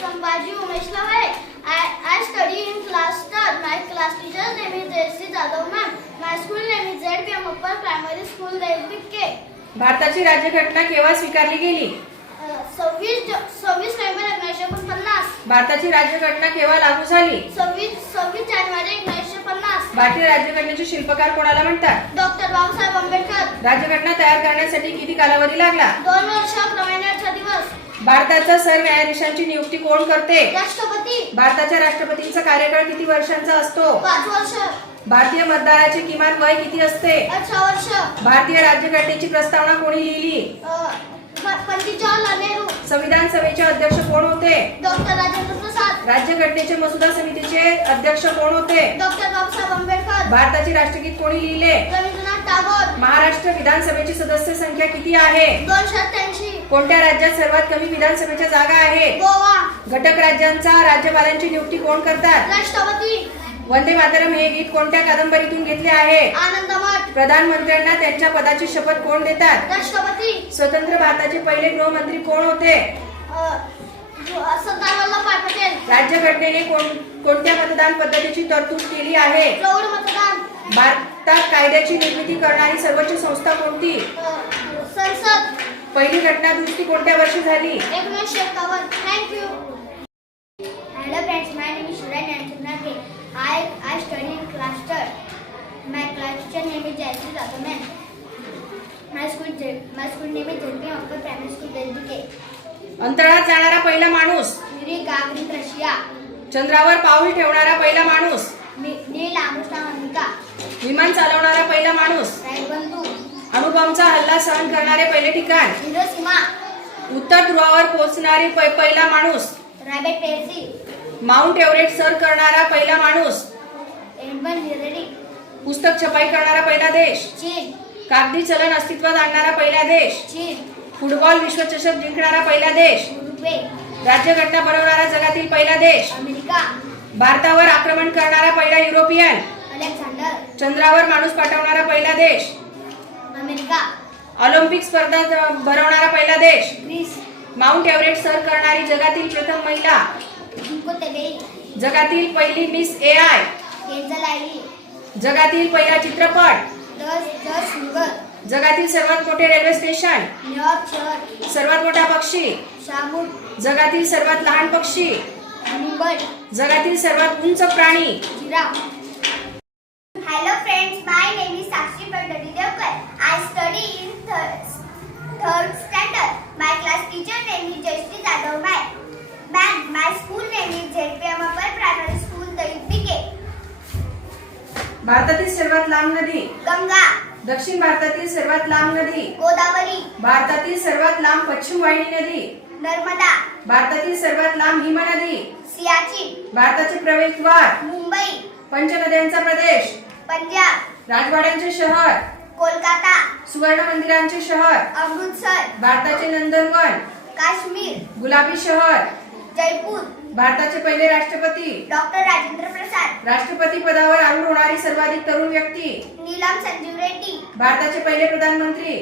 Sambhaji Umesh Lavare. I study in class third. My class teacher name is J.C. Jadhav ma'am. My school name is ZPM Upper Primary School, K. भारताची राज्यघटना केव्हा स्वीकारली गेली? 26 November 1949. भारताची राज्यघटना केव्हा लागू झाली? 26 जानेवारी 1950. भारतीय राज्यघटनेचे शिल्पकार कोणाला म्हणतात? डॉक्टर बाबासाहेब आंबेडकर. राज्यघटना तयार करण्यासाठी किती कालावधी लागला? 2 वर्ष 8 दिवस. भारताच्या सरन्यायाधीशांची नियुक्ती कोण करते? राष्ट्रपती. भारताच्या राष्ट्रपतींचा कार्यकाळ किती वर्षांचा असतो? 5 वर्ष. भारतीय मतदाराचे किमान वय किती असते? 18 वर्ष. भारतीय राज्यघटनेची प्रस्तावना कोणी लिहिली? पंडित जवाहरलाल नेहरू. संविधान सभेचे अध्यक्ष कोण होते? डॉक्टर राजेंद्र प्रसाद. राज्यघटनेचे मसुदा समितीचे अध्यक्ष कोण होते? डॉक्टर बाबासाहेब आंबेडकर. भारताचे राष्ट्रगीत कोणी लिहिले? रवींद्रनाथ टागोर. महाराष्ट्र विधानसभेची सदस्य संख्या किती आहे? 288. कोणत्या राज्यात सर्वात कमी विधानसभेच्या जागा आहेत? गोवा. घटक राज्यांचा राज्यपालांची नियुक्ती कोण करतात? राष्ट्रपती. वंदे मातरम हे गीत कोणत्या कादंबरीतून घेतले आहे? आनंदमठ. प्रधानमंत्र्यांना त्यांच्या पदाची शपथ कोण देतात? राष्ट्रपती. स्वतंत्र भारताचे पहिले गृहमंत्री कोण होते? सरदार वल्लभभाई पटेल. राज्यघटनेने कोणत्या मतदान पद्धतीची तरतूद केली आहे? प्रौढ मतदान. भारतात कायद्याची निर्मिती करणारी सर्वोच्च संस्था कोणती? संसद. पहिली घटना दुरुस्ती कोणत्या वर्षी झाली? 1951. Thank you. Hello friends, my name is Shuran Nanchunage. I study in class third. My class teacher name is J.C. Jadhav ma'am. My school name is ZPM Upper Primary School, K. अंतराळात जाणारा पहिला माणूस? Yuri Gagarin, Russia. चंद्रावर पाऊल ठेवणारा पहिला माणूस? Neil Armstrong, America. विमान चालवणारा पहिला माणूस? राईट बंधू. अणुबॉम्बचा हल्ला सहन करणारे पहिले ठिकाण? हिरोशिमा. उत्तर ध्रुवावर पोहोचणारी पहिला माणूस? Robert Percy. Mount Everest sir करणारा पहिला माणूस? Edmund Hillary. पुस्तक छपाई करणारा पहिला देश? चीन. कागदी चलन अस्तित्वात आणणारा पहिला देश? चीन. फुटबॉल विश्वचषक जिंकणारा पहिला देश? उरुग्वे. राज्यघटना बनवणारा जगातील पहिला देश? अमेरिका. भारतावर आक्रमण करणारा पहिला युरोपियन? अलेक्झांडर. चंद्रावर माणूस पाठवणारा पहिला देश? अमेरिका. ऑलिम्पिक स्पर्धा भरवणारा पहिला देश? ग्रीस. माउंट एव्हरेस्ट सर करणारी जगातील प्रथम महिला? जिंको तेबेई. जगातील पहिली मिस एआय? केंजल आयली. जगातील पहिला चित्रपट? The sugar. जगातील सर्वात मोठे रेल्वे स्टेशन? न्यूयॉर्क शहर. सर्वात मोठा पक्षी? शामूर. जगातील सर्वात लहान पक्षी? मुंबई. जगातील सर्वात उंच प्राणी? Giraffe. Hello friends, my name is Sakshi Pandadidevkar. I study in third standard. My class teacher name is J.C. Jadhav ma'am. My school name is ZPM Upper Primary School, K. भारतातील सर्वात लांब नदी? गंगा. दक्षिण भारतातील सर्वात लांब नदी? गोदावरी. भारतातील सर्वात लांब पश्चिम वाहिनी नदी? नर्मदा. भारतातील सर्वात लांब हिमनदी? सियाचिन. भारताचे प्रवेशद्वार? मुंबई. पंचनद्यांचा प्रदेश? पंजाब. राजवाड्यांचे शहर? कोलकाता. सुवर्ण मंदिरांचे शहर? अमृतसर. भारताचे नंदनवन? काश्मीर. गुलाबी शहर? जयपूर. भारताचे पहिले राष्ट्रपती? डॉक्टर राजेंद्र प्रसाद. राष्ट्रपती पदावर आरूढ होणारी सर्वाधिक तरुण व्यक्ती? नीलम संजीव रेड्डी. भारताचे पहिले प्रधानमंत्री?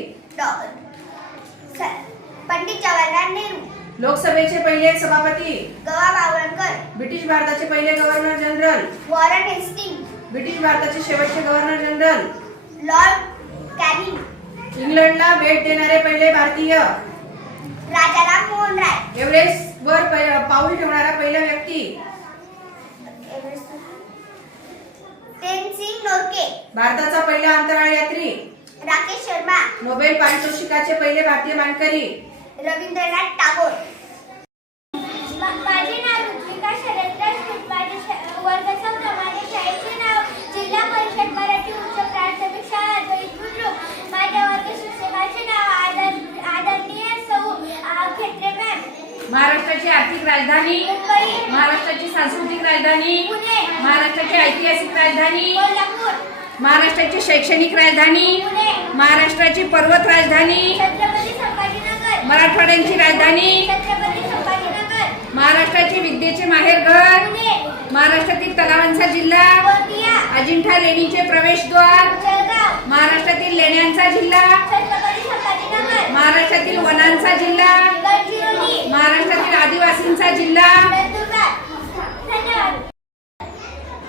पंडित जवाहरलाल नेहरू. लोकसभेचे पहिले सभापती? गवा बावळकर. ब्रिटिश भारताचे पहिले governor general? Warren Hastings. British भारताचे शेवटचे गव्हर्नर जनरल? Lord Canning. इंग्लंडला भेट देणारे पहिले भारतीय? राजाराम मोहन राय. एव्हरेस्ट वर पाऊल ठेवणारा पहिला व्यक्ती? तेनसिंग नोरके. भारताचा पहिला अंतराळ यात्री? राकेश शर्मा. नोबेल पारितोषिकाचे पहिले भारतीय मानकरी? रवींद्रनाथ टागोर. माझे नाव ऋत्विका शरद राजपूत. माझे वर्ग 14. माझ्या शाळेचे नाव जिल्हा परिषद मराठी उच्च प्राथमिक शाळा द्वैत बुद्रुक. माझ्या वर्ग शिक्षकाचे नाव आदरणीय सौ खेत्रे मॅम. महाराष्ट्राची आर्थिक राजधानी? मुंबई. महाराष्ट्राची सांस्कृतिक राजधानी? पुणे. महाराष्ट्राची ऐतिहासिक राजधानी? कोल्हापूर. महाराष्ट्राची शैक्षणिक राजधानी? पुणे. महाराष्ट्राची पर्वत राजधानी? छत्रपती संभाजीनगर. मराठवाड्यांची राजधानी? छत्रपती संभाजीनगर. महाराष्ट्राची विद्येचे माहेरघर? पुणे. महाराष्ट्रातील तलावांचा जिल्हा? गोंदिया. अजिंठा लेणीचे प्रवेशद्वार? जळगाव. महाराष्ट्रातील लेण्यांचा जिल्हा? छत्रपती संभाजीनगर. महाराष्ट्रातील वनांचा जिल्हा? गडचिरोली. महाराष्ट्रातील आदिवासींचा जवळचा जिल्हा नंदुरबार. धन्यवाद.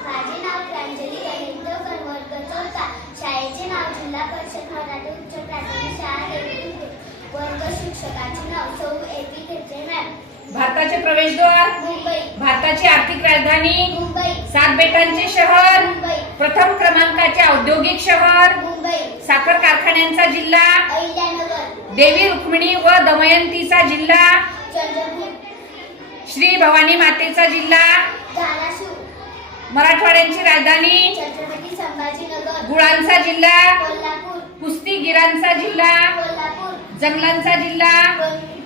माझे नाव प्रांजली रवींद्र वर्ग चौथा. शाळेचे नाव जिल्हा परिषद मराठी उच्च प्राथमिक शाळा देवगिरी. वर्ग शिक्षकाचे नाव सौ ए.पी. खेत्रे मॅम. भारताचे प्रवेशद्वार, मुंबई. भारताची आर्थिक राजधानी, मुंबई. 7 बेटांचे शहर, मुंबई. प्रथम क्रमांकाचे औद्योगिक शहर, मुंबई. साखर कारखान्यांचा जिल्हा, अहिल्यानगर. देवी रुक्मिणी व दमयंतीचा जिल्हा, चंद्रपूर. श्री भवानी मातेचा जिल्हा, धाराशिव. मराठवाड्यांची राजधानी, छत्रपती संभाजीनगर. गुळांचा जिल्हा, कोल्हापूर. कुस्तीगिरांचा जिल्हा, कोल्हापूर. जंगलांचा जिल्हा,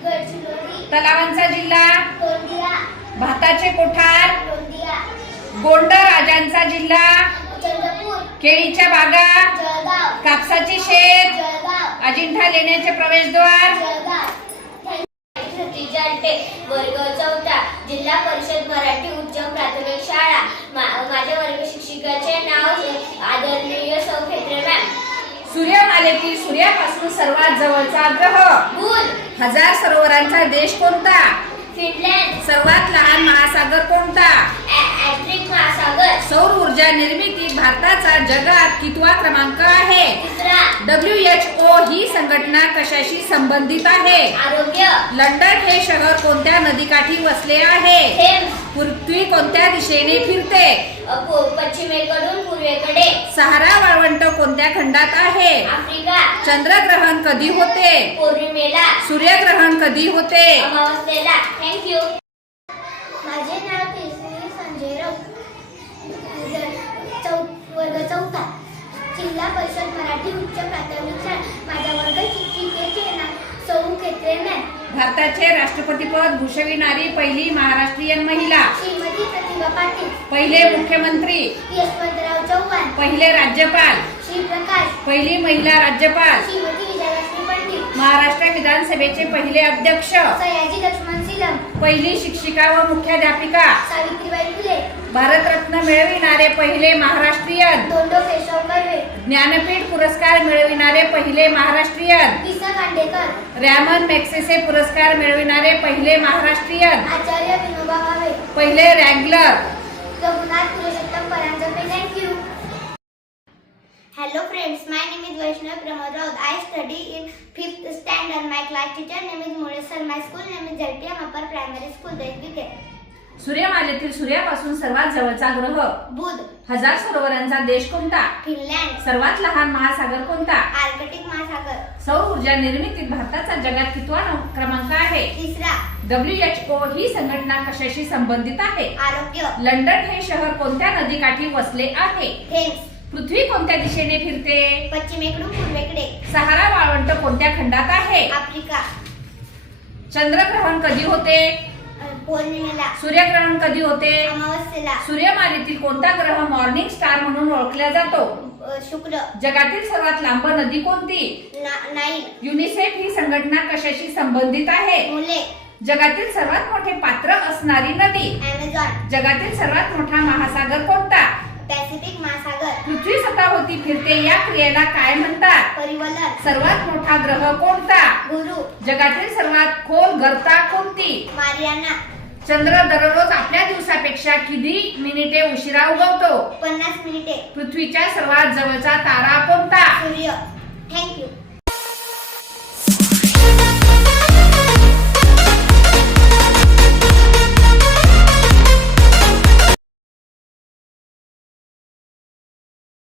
गडचिरोली. तलावांचा जिल्हा, गोंदिया. भाताचे कोठार, गोंदिया. गोंड राजांचा जिल्हा, चंद्रपूर. केळीच्या बागा, जळगाव. कापसाचे शेत, जळगाव. अजिंठा लेण्याचे प्रवेशद्वार, जळगाव. वर्ग चौथा. जिल्हा परिषद मराठी उच्च प्राथमिक शाळा. माझ्या वर्ग शिक्षिकाचे नाव आदरणीय सौ खेत्रे मॅम. सूर्यमालेतील सूर्यापासून सर्वात जवळचा ग्रह, बुध. 1000 सरोवरांचा देश कोणता, फिनलँड. सर्वात लहान महासागर कोणता, ऍट्रिक महासागर. सौर ऊर्जा निर्मितीत भारताचा जगात कितवा क्रमांक आहे, तिसरा. WHO ही संघटना कशाशी संबंधित आहे, आरोग्य. लंडन हे शहर कोणत्या नदीकाठी वसले आहे, थेम्स. पृथ्वी कोणत्या दिशेने फिरते, पश्चिमेकडून पूर्वेकडे. सहारा वाळवंट कोणत्या खंडात आहे, आफ्रिका. चंद्रग्रहण कधी होते, पौर्णिमेला. सूर्यग्रहण कधी होते. अमावस्येला. थँक्यू. माझे नाव केसरी संजय राऊत. वर्ग चौथा. जिल्हा परिषद मराठी उच्च प्राथमिक शाळा. माझ्या वर्ग शिक्षिकेचे नाव सौ खेत्रे मॅम. भारताचे राष्ट्रपतीपद भूषविणारी पहिली महाराष्ट्रीयन महिला, श्रीमती प्रतिभा पाटील. पहिले मुख्यमंत्री, यशवंतराव चव्हाण. पहिले राज्यपाल, श्रीप्रकाश. पहिली महिला राज्यपाल, श्रीमती विजयलक्ष्मी पंडित. महाराष्ट्र विधानसभेचे पहिले अध्यक्ष, सयाजी लक्ष्मण सिलम. पहिली शिक्षिका व मुख्याध्यापिका, सावित्रीबाई फुले. भारतरत्न मिळविणारे पहिले महाराष्ट्रीयन, धोंडो केशव कर्वे. ज्ञानपीठ पुरस्कार मिळविणारे पहिले महाराष्ट्रीयन, विसा खांडेकर. रॅमन मॅग्सेसे पुरस्कार मिळविणारे पहिले महाराष्ट्रीयन, आचार्य विनोबा भावे. पहिले wrangler. Raghunath Purushottam Paranjpye. Thank you. Hello friends, my name is Vaishnav Pramod Raut. I study in 5th standard. My class teacher name is Muresh sir. My school name is ZTM Upper Primary School, Delhi. सूर्यमालेतील सूर्यापासून सर्वात जवळचा ग्रह, बुध. 1000 सरोवरांचा देश कोणता, Finland. सर्वात लहान महासागर कोणता, आर्कटिक महासागर. सौर ऊर्जा निर्मितीत भारताचा जगात कितवा क्रमांक आहे, तिसरा. WHO ही संघटना कशाशी संबंधित आहे, आरोग्य. लंडन हे शहर कोणत्या नदीकाठी वसले आहे, थेम्स. पृथ्वी कोणत्या दिशेने फिरते, पश्चिमेकडून पूर्वेकडे. सहारा वाळवंट कोणत्या खंडात आहे, आफ्रिका. चंद्रग्रहण कधी होते, पौर्णिमेला. सूर्यग्रहण कधी होते, अमावस्येला. सूर्यमालेतील कोणता ग्रह मॉर्निंग स्टार म्हणून ओळखला जातो, शुक्र. जगातील सर्वात लांब नदी कोणती, नाईल. युनिसेफ ही संघटना कशाशी संबंधित आहे, मुले. जगातील सर्वात मोठे पात्र असणारी नदी, अमेझॉन. जगातील सर्वात मोठा महासागर कोणता, पॅसिफिक महासागर. पृथ्वी स्वतःभोवती फिरते या क्रियेला काय म्हणतात, परिवलन. सर्वात मोठा ग्रह कोणता, गुरु. जगातील सर्वात खोल गर्ता कोणती, मारियाना. चंद्र दररोज आपल्या दिवसापेक्षा किती मिनिटे उशिरा उगवतो, 50 मिनिटे. पृथ्वीच्या सर्वात जवळचा तारा कोणता. सूर्य. थँक्यू.